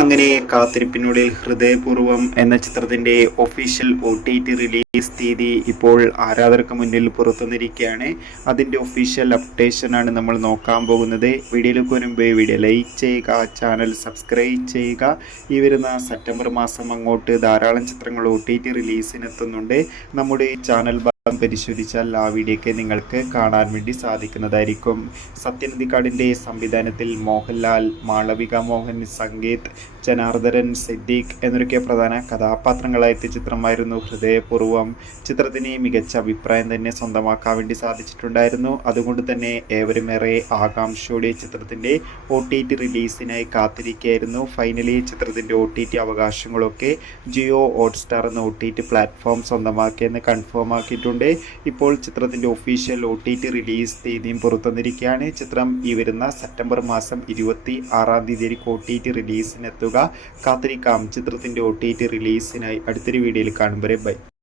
അങ്ങനെ കാത്തിരിപ്പിനുള്ളിൽ ഹൃദയപൂർവ്വം എന്ന ചിത്രത്തിന്റെ ഒഫീഷ്യൽ OTT റിലീസ് തീയതി ഇപ്പോൾ ആരാധകർക്ക് മുന്നിൽ പുറത്തുവന്നിരിക്കുകയാണ്. അതിന്റെ ഒഫീഷ്യൽ അപ്ഡേഷൻ ആണ് നമ്മൾ നോക്കാൻ പോകുന്നത്. വീഡിയോയിലേക്ക് മുൻപ് വീഡിയോ ലൈക്ക് ചെയ്യുക, ചാനൽ സബ്സ്ക്രൈബ് ചെയ്യുക. ഈ വരുന്ന സെപ്റ്റംബർ മാസം അങ്ങോട്ട് ധാരാളം ചിത്രങ്ങൾ OTT റിലീസിനെത്തുന്നുണ്ട്. നമ്മുടെ ചാനൽ പരിശോധിച്ചാൽ ആ വീഡിയോയ്ക്ക് നിങ്ങൾക്ക് കാണാൻ വേണ്ടി സാധിക്കുന്നതായിരിക്കും. സത്യനന്ദിക്കാടിൻ്റെ സംവിധാനത്തിൽ മോഹൻലാൽ, മാളവിക മോഹൻ, സംഗീത്, ജനാർദ്ദനൻ, സിദ്ദീഖ് എന്നൊക്കെ പ്രധാന കഥാപാത്രങ്ങളായെത്തിയ ചിത്രമായിരുന്നു ഹൃദയപൂർവ്വം. ചിത്രത്തിന് മികച്ച അഭിപ്രായം തന്നെ സ്വന്തമാക്കാൻ വേണ്ടി സാധിച്ചിട്ടുണ്ടായിരുന്നു. അതുകൊണ്ട് തന്നെ ഏവരുമേറെ ആകാംക്ഷയോടെ ചിത്രത്തിൻ്റെ OTT റിലീസിനായി കാത്തിരിക്കുകയായിരുന്നു. ഫൈനലി ചിത്രത്തിൻ്റെ OTT അവകാശങ്ങളൊക്കെ ജിയോ ഹോട്ട്സ്റ്റാർ എന്ന OTT പ്ലാറ്റ്ഫോം സ്വന്തമാക്കിയെന്ന് കൺഫേം ആക്കിയിട്ടുണ്ട്. ഇപ്പോൾ ചിത്രത്തിന്റെ ഒഫീഷ്യൽ OTT റിലീസ് തീയതിയും പുറത്തുവന്നിരിക്കുകയാണ്. ചിത്രം ഈ വരുന്ന സെപ്റ്റംബർ മാസം 26-ാം തീയതി OTT റിലീസിനെത്തുക. കാത്തിരിക്കാം ചിത്രത്തിന്റെ OTT റിലീസിനായി. അടുത്തൊരു വീഡിയോയിൽ കാണും വരെ ബൈ.